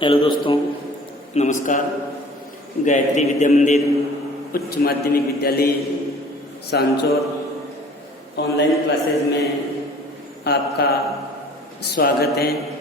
Hello दोस्तों, नमस्कार। गायत्री विद्या मंदिर उच्च माध्यमिक विद्यालय सांचौर ऑनलाइन क्लासेस में आपका स्वागत है।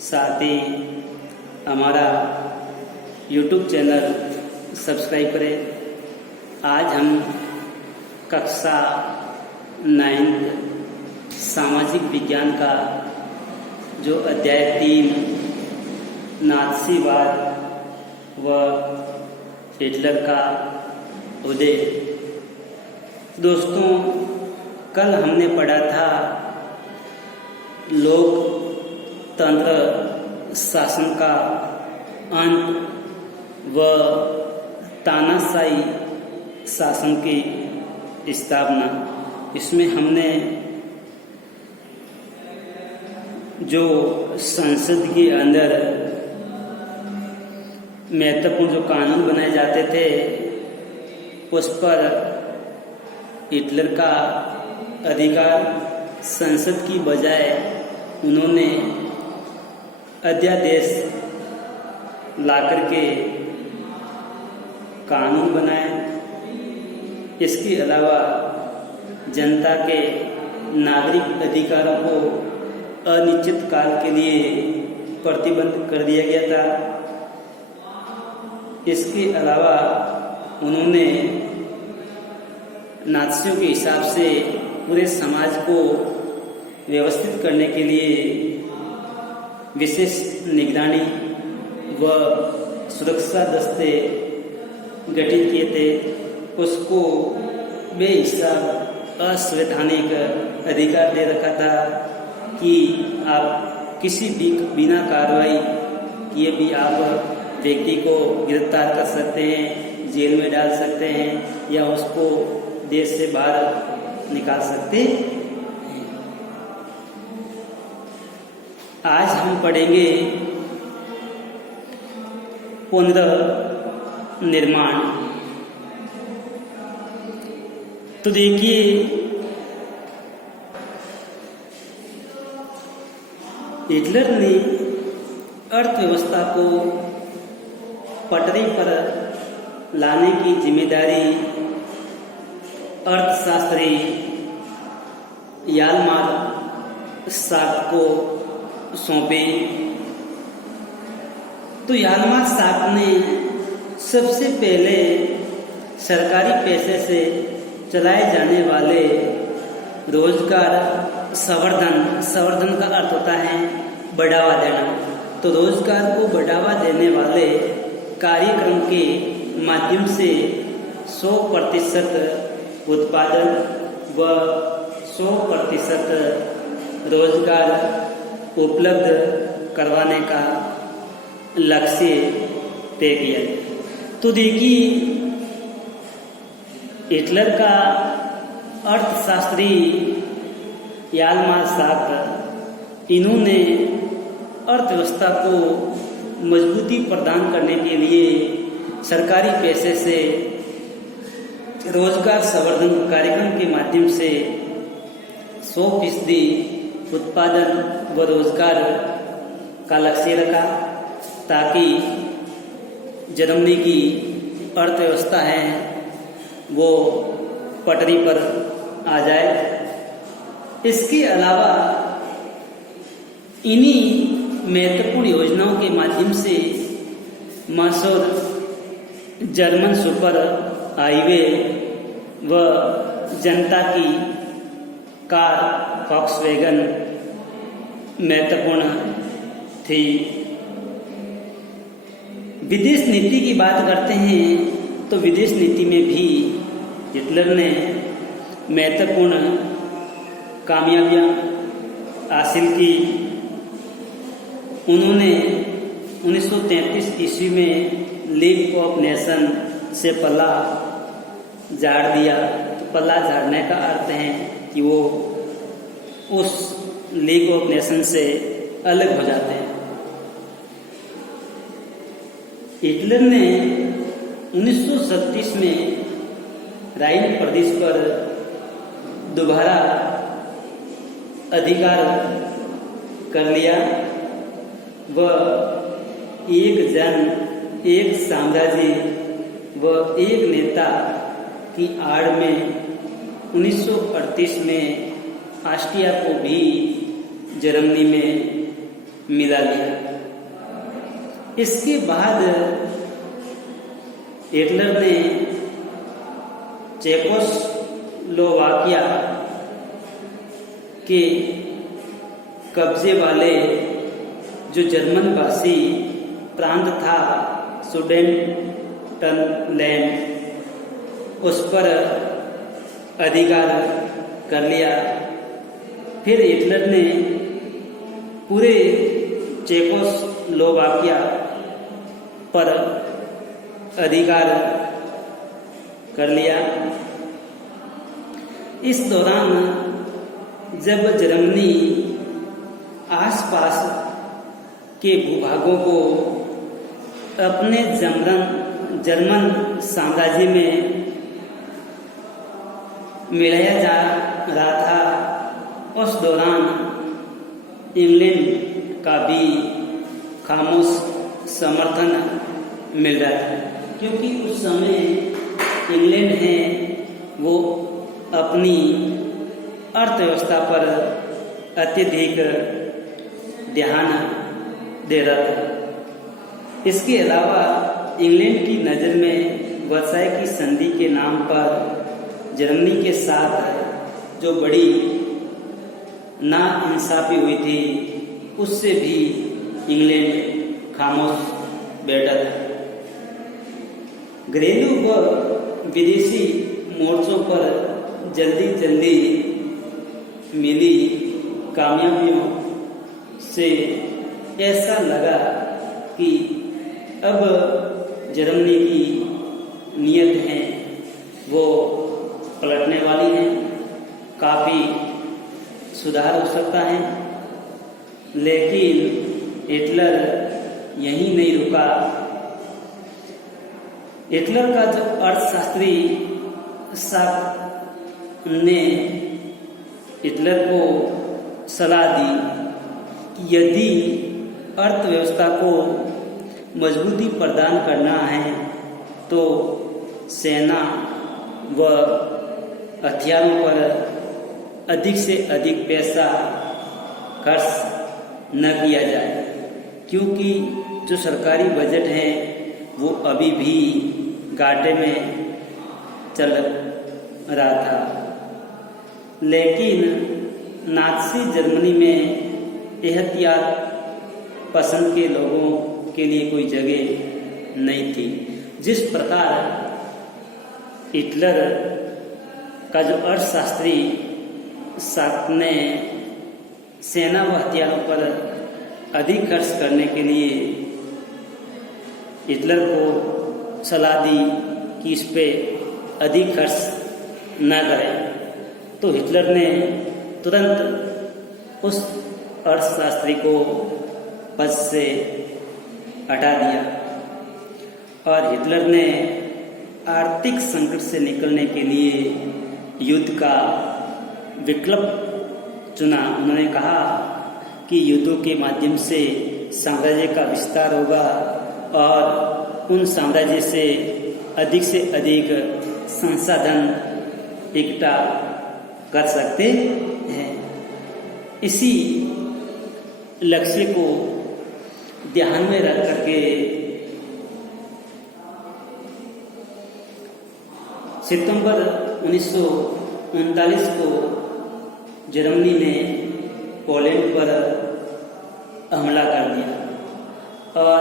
साथ ही हमारा यूट्यूब चैनल सब्सक्राइब करें। आज हम कक्षा 9 सामाजिक विज्ञान का जो अध्याय 3 नाज़ीवाद व हिटलर का उदय। दोस्तों, कल हमने पढ़ा था लोकतंत्र शासन का अंत व तानाशाही शासन की स्थापना। इसमें हमने जो संसद के अंदर महत्वपूर्ण जो कानून बनाए जाते थे उस पर हिटलर का अधिकार संसद की बजाय उन्होंने अध्यादेश लाकर के कानून बनाए। इसके अलावा जनता के नागरिक अधिकारों को अनिश्चित काल के लिए प्रतिबंध कर दिया गया था। इसके अलावा उन्होंने नाज़ियों के हिसाब से पूरे समाज को व्यवस्थित करने के लिए विशेष निगरानी व सुरक्षा दस्ते गठित किए थे। उसको बेहिसाब असंवैधानिक अधिकार दे रखा था कि आप किसी भी बिना कार्रवाई किए भी आप व्यक्ति को गिरफ्तार कर सकते हैं, जेल में डाल सकते हैं या उसको देश से बाहर निकाल सकते हैं। आज हम पढ़ेंगे पुनर्निर्माण। तो देखिए, हिटलर ने अर्थव्यवस्था को पटरी पर लाने की जिम्मेदारी अर्थशास्त्री यालमार शार्प को सौंपी। तो यालमार शार्प ने सबसे पहले सरकारी पैसे से चलाए जाने वाले रोजगार संवर्धन का अर्थ होता है बढ़ावा देना। तो रोजगार को बढ़ावा देने वाले कार्यक्रम के माध्यम से 100% उत्पादन व 100% रोजगार उपलब्ध करवाने का लक्ष्य तय किया। तो देखिए, हिटलर का अर्थशास्त्री यालमार शार्प, इन्होंने अर्थव्यवस्था को मजबूती प्रदान करने के लिए सरकारी पैसे से रोजगार संवर्धन कार्यक्रम के माध्यम से 100% उत्पादन व रोजगार का लक्ष्य रखा, ताकि जर्मनी की अर्थव्यवस्था है वो पटरी पर आ जाए। इसके अलावा इन्हीं महत्वपूर्ण योजनाओं के माध्यम से मशहूर जर्मन सुपर हाईवे व जनता की कार वॉक्सवैगन महत्वपूर्ण थी। विदेश नीति की बात करते हैं तो विदेश नीति में भी हिटलर ने महत्वपूर्ण कामयाबियां हासिल की। उन्होंने 1933 ईस्वी में लीग ऑफ नेशन से पल्ला झाड़ दिया। तो पल्ला झाड़ने का अर्थ है कि वो उस लीग ऑफ नेशन से अलग हो जाते हैं। हिटलर ने 1937 में राइन प्रदेश पर दोबारा अधिकार कर लिया व एक जन, एक साम्राज्य व एक नेता की आड़ में 1938 में ऑस्ट्रिया को भी जर्मनी में मिला लिया। इसके बाद हिटलर ने चेकोस्लोवाकिया के कब्जे वाले जो जर्मन भाषी प्रांत था सुडेटनलैंड, उस पर अधिकार कर लिया। फिर हिटलर ने पूरे चेकोस्लोवाकिया पर अधिकार कर लिया। इस दौरान जब जर्मनी आसपास के भूभागों को अपने जर्मन साम्राज्य में मिलाया जा रहा था, उस दौरान इंग्लैंड का भी खामोश समर्थन मिल रहा था, क्योंकि उस समय इंग्लैंड है वो अपनी अर्थव्यवस्था पर अत्यधिक ध्यान दे रहा था। इसके अलावा इंग्लैंड की नज़र में वर्साई की संधि के नाम पर जर्मनी के साथ जो बड़ी नाइंसाफी हुई थी, उससे भी इंग्लैंड खामोश बैठा था। घरेलू व विदेशी मोर्चों पर जल्दी जल्दी मिली कामयाबियों से ऐसा लगा कि अब जर्मनी की नीयत है वो पलटने वाली है, काफ़ी सुधार हो सकता है। लेकिन हिटलर यहीं नहीं रुका। हिटलर का जो अर्थशास्त्री ने हिटलर को सलाह दी कि यदि अर्थव्यवस्था को मजबूती प्रदान करना है तो सेना व हथियारों पर अधिक से अधिक पैसा खर्च न किया जाए, क्योंकि जो सरकारी बजट है वो अभी भी घाटे में चल रहा था। लेकिन नाज़ी जर्मनी में एहतियात पसंद के लोगों के लिए कोई जगह नहीं थी। जिस प्रकार हिटलर का जो अर्थशास्त्री ने सेना व हथियारों पर अधिक खर्च करने के लिए हिटलर को सलाह दी कि इस पे अधिक खर्च न करें, तो हिटलर ने तुरंत उस अर्थशास्त्री को पद से हटा दिया और हिटलर ने आर्थिक संकट से निकलने के लिए युद्ध का विकल्प चुना। उन्होंने कहा कि युद्धों के माध्यम से साम्राज्य का विस्तार होगा और उन साम्राज्य से अधिक संसाधन इकट्ठा कर सकते हैं। इसी लक्ष्य को ध्यान में रख करके सितंबर 1939 को जर्मनी ने पोलैंड पर हमला कर दिया और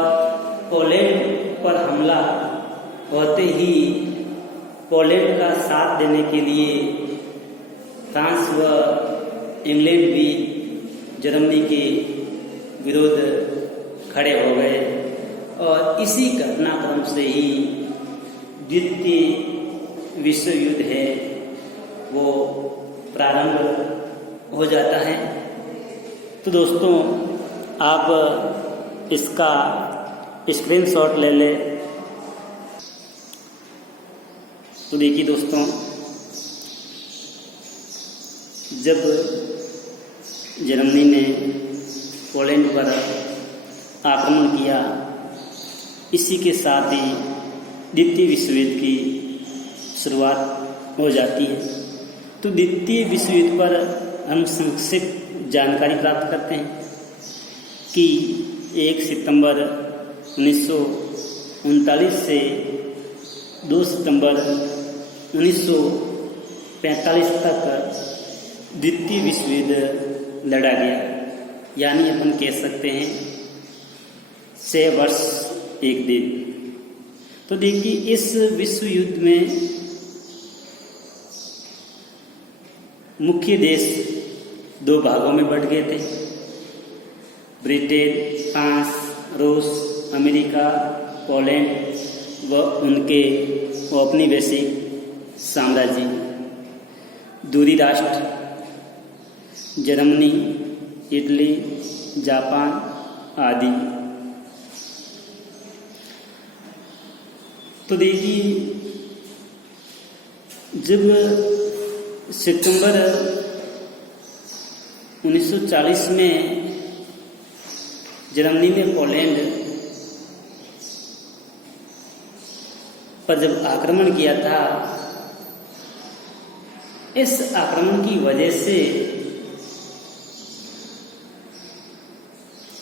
पोलैंड पर हमला होते ही पोलैंड का साथ देने के लिए फ्रांस व इंग्लैंड भी जर्मनी के विरोध खड़े हो गए और इसी घटनाक्रम से ही द्वितीय विश्व युद्ध है वो प्रारंभ हो जाता है। तो दोस्तों आप इसका स्क्रीनशॉट ले लें। तो देखिए दोस्तों, जब जर्मनी ने पोलैंड पर आक्रमण किया इसी के साथ ही द्वितीय विश्व युद्ध की शुरुआत हो जाती है। तो द्वितीय विश्व युद्ध पर हम संक्षिप्त जानकारी प्राप्त करते हैं कि 1 सितंबर 1939 से 2 सितंबर 1945 तक द्वितीय विश्व युद्ध लड़ा गया, यानी अपन कह सकते हैं 6 वर्ष 1 दिन। तो देखिए इस विश्व युद्ध में मुख्य देश 2 भागों में बंट गए थे। ब्रिटेन, फ्रांस, रूस, अमेरिका, पोलैंड व उनके औपनिवेशिक साम्राज्य, दूरी राष्ट्र जर्मनी, इटली, जापान आदि। तो देखिए जब सितंबर 1940 में जर्मनी ने पोलैंड पर जब आक्रमण किया था, इस आक्रमण की वजह से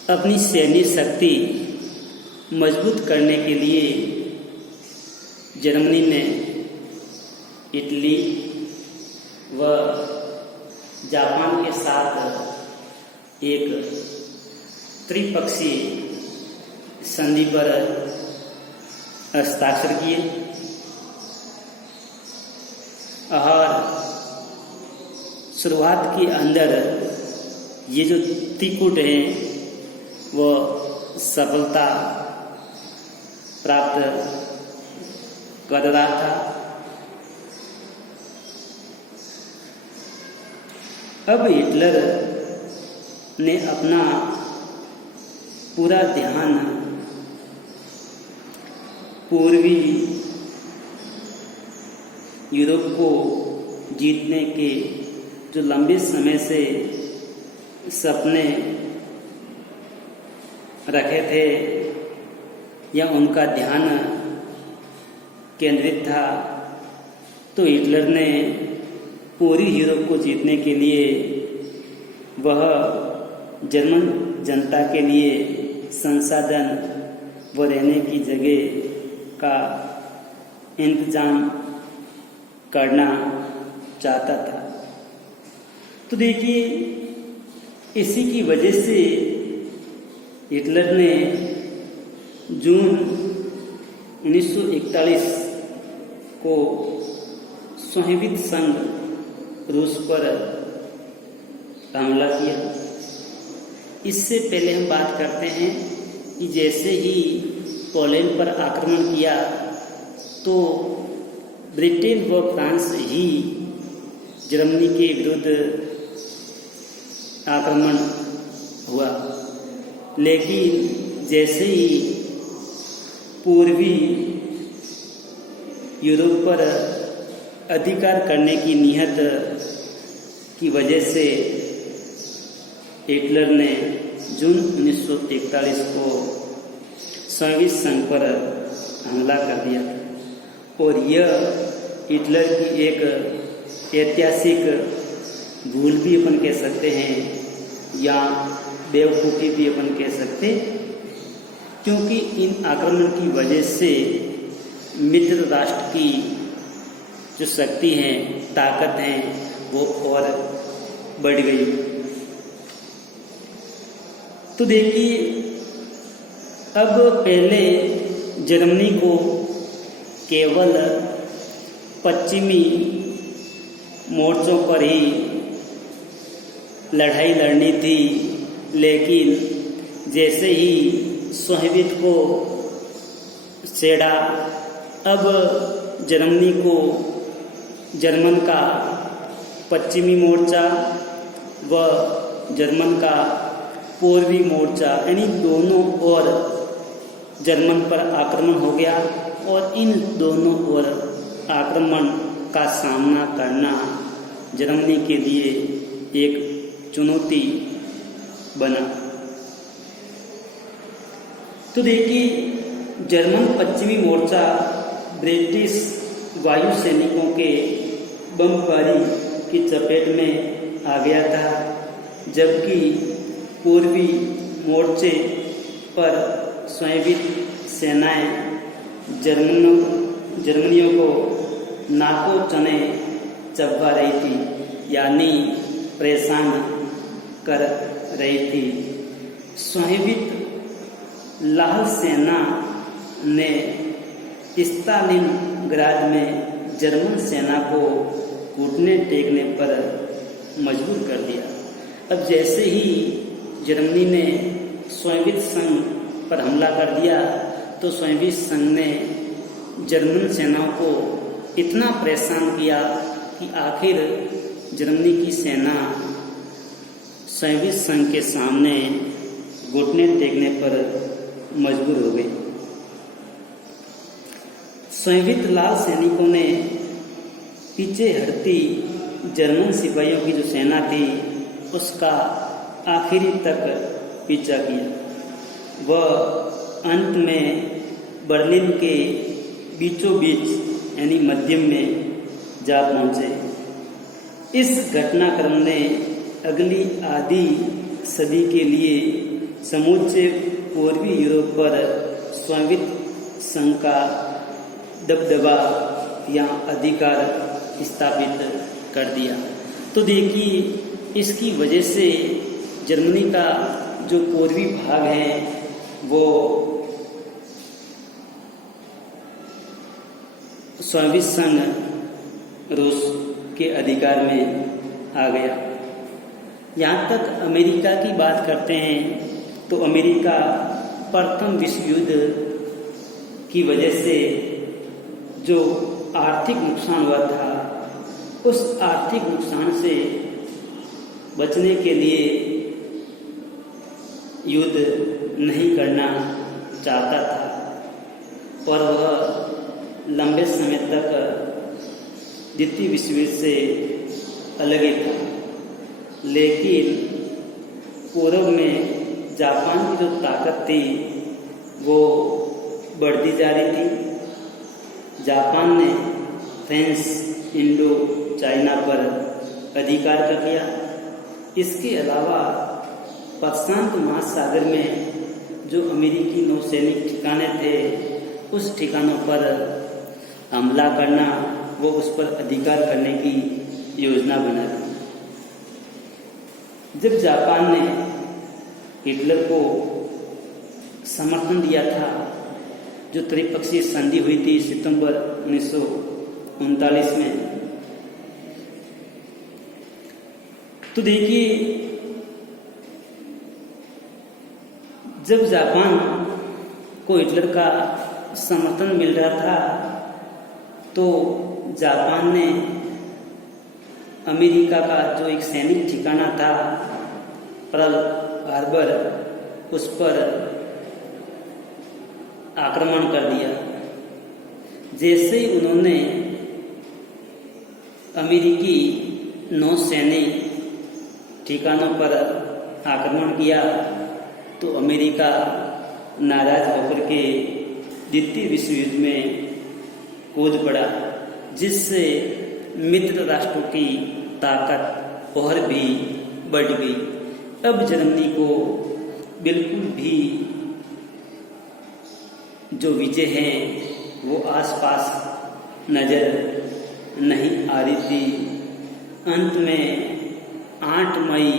अपनी सैन्य शक्ति मजबूत करने के लिए जर्मनी ने इटली व जापान के साथ एक त्रिपक्षीय संधि पर हस्ताक्षर किए और शुरुआत के अंदर ये जो त्रिकूट है वो सफलता प्राप्त कर रहा था। अब हिटलर ने अपना पूरा ध्यान पूर्वी यूरोप को जीतने के जो लंबे समय से सपने रखे थे या उनका ध्यान केंद्रित था, तो हिटलर ने पूरी यूरोप को जीतने के लिए वह जर्मन जनता के लिए संसाधन व रहने की जगह का इंतजाम करना चाहता था। तो देखिए इसी की वजह से हिटलर ने जून 1941 को सोवियत संघ रूस पर हमला किया। इससे पहले हम बात करते हैं कि जैसे ही पोलैंड पर आक्रमण किया तो ब्रिटेन व फ्रांस ही जर्मनी के विरुद्ध आक्रमण हुआ, लेकिन जैसे ही पूर्वी यूरोप पर अधिकार करने की नीयत की वजह से हिटलर ने जून 1941 को सोवियत संघ पर हमला कर दिया और यह हिटलर की एक ऐतिहासिक भूल भी अपन कह सकते हैं या बेवकूफ़ी भी अपन कह सकते, क्योंकि इन आक्रमण की वजह से मित्र राष्ट्र की जो शक्ति है, ताकत है, वो और बढ़ गई। तो देखिए अब पहले जर्मनी को केवल पश्चिमी मोर्चों पर ही लड़ाई लड़नी थी, लेकिन जैसे ही सोवियत को छेड़ा, अब जर्मनी को जर्मन का पश्चिमी मोर्चा व जर्मन का पूर्वी मोर्चा यानी दोनों ओर जर्मन पर आक्रमण हो गया और इन दोनों ओर आक्रमण का सामना करना जर्मनी के लिए एक चुनौती बना। तो देखिए जर्मन पश्चिमी मोर्चा ब्रिटिश वायु सैनिकों के बमबारी की चपेट में आ गया था, जबकि पूर्वी मोर्चे पर स्वायत्त सेनाएं जर्मनियों को नाको चने चबा रही थी, यानी परेशान कर रही थी। स्वायत्त लाल सेना ने स्टालिनग्राद में जर्मन सेना को घुटने टेकने पर मजबूर कर दिया। अब जैसे ही जर्मनी ने सोवियत संघ पर हमला कर दिया तो सोवियत संघ ने जर्मन सेनाओं को इतना परेशान किया कि आखिर जर्मनी की सेना सोवियत संघ के सामने घुटने टेकने पर मजबूर हो गई। सोवियत लाल सैनिकों ने पीछे हटती जर्मन सिपाहियों की जो सेना थी उसका आखिरी तक पीछा किया। वह अंत में बर्लिन के बीचों बीच यानी मध्यम में जा पहुंचे। इस घटनाक्रम ने अगली आधी सदी के लिए समूचे पूर्वी यूरोप पर सोवियत संघ का दबदबा या अधिकार स्थापित कर दिया। तो देखिए इसकी वजह से जर्मनी का जो पूर्वी भाग है वो सोवियत संघ रूस के अधिकार में आ गया। यहाँ तक अमेरिका की बात करते हैं तो अमेरिका प्रथम विश्व युद्ध की वजह से जो आर्थिक नुकसान हुआ था उस आर्थिक नुकसान से बचने के लिए युद्ध नहीं करना चाहता था और वह लंबे समय तक द्वितीय विश्व युद्ध से अलग ही था। लेकिन पूर्व में जापान की जो ताकत थी वो बढ़ती जा रही थी। जापान ने फ्रांस इंडो चाइना पर अधिकार कर लिया। इसके अलावा प्रशांत महासागर में जो अमेरिकी नौसैनिक ठिकाने थे उस ठिकानों पर हमला करना, वो उस पर अधिकार करने की योजना बना दी। जब जापान ने हिटलर को समर्थन दिया था, जो त्रिपक्षीय संधि हुई थी सितंबर 1939 में, तो देखिए जब जापान को हिटलर का समर्थन मिल रहा था तो जापान ने अमेरिका का जो एक सैनिक ठिकाना था पर्ल हार्बर, उस पर आक्रमण कर दिया। जैसे ही उन्होंने अमेरिकी नौसैनिक ठिकानों पर आक्रमण किया तो अमेरिका नाराज होकर के द्वितीय विश्व युद्ध में कूद पड़ा, जिससे मित्र राष्ट्रों की ताकत और भी बढ़ गई। अब जर्मनी को बिल्कुल भी जो विजय है वो आसपास नजर नहीं आ रही थी। अंत में 8 मई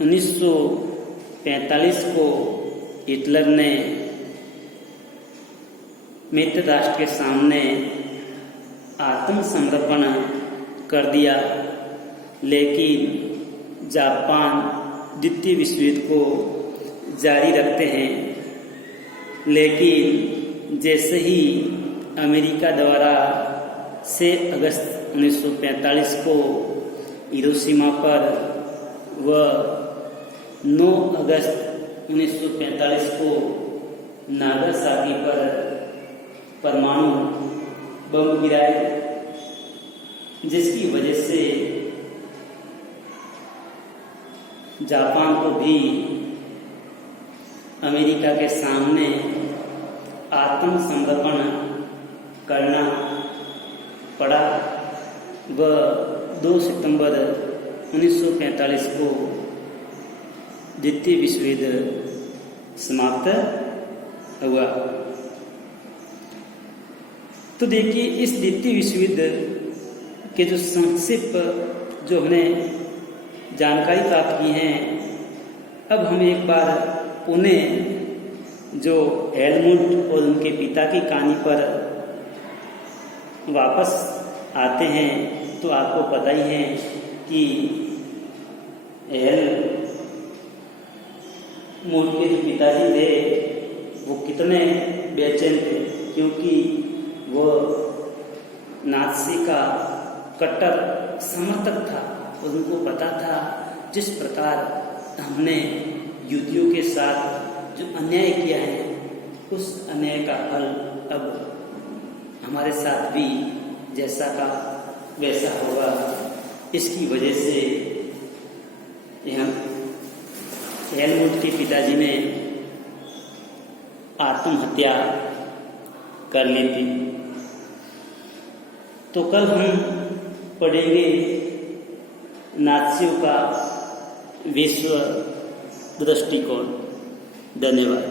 1945 को हिटलर ने मित्र राष्ट्र के सामने आत्मसमर्पण कर दिया, लेकिन जापान द्वितीय विश्व युद्ध को जारी रखते हैं। लेकिन जैसे ही अमेरिका द्वारा 6 अगस्त 1945 को हिरोशिमा पर व 9 अगस्त 1945 को नागासाकी पर परमाणु बम गिराए, जिसकी वजह से जापान को भी अमेरिका के सामने आत्मसमर्पण करना पड़ा व 2 सितंबर 1945 को द्वितीय विश्व युद्ध समाप्त हुआ। तो देखिए, इस द्वितीय विश्व युद्ध के जो संक्षिप्त जो हमने जानकारी प्राप्त की है, अब हम एक बार पुनः जो हेलमुट और उनके पिता की कहानी पर वापस आते हैं। तो आपको पता ही है कि हेलमुट के जो पिताजी थे वो कितने बेचैन थे, क्योंकि वो नाज़ी का कट्टर समर्थक था और उनको पता था जिस प्रकार हमने यहूदियों के साथ जो अन्याय किया है, उस अन्याय का फल अब हमारे साथ भी जैसा का वैसा होगा। इसकी वजह से यह हेलमुट के पिताजी ने आत्महत्या कर ली थी। तो कल हम पढ़ेंगे नाज़ियों का विश्व दृष्टिकोण। धन्यवाद।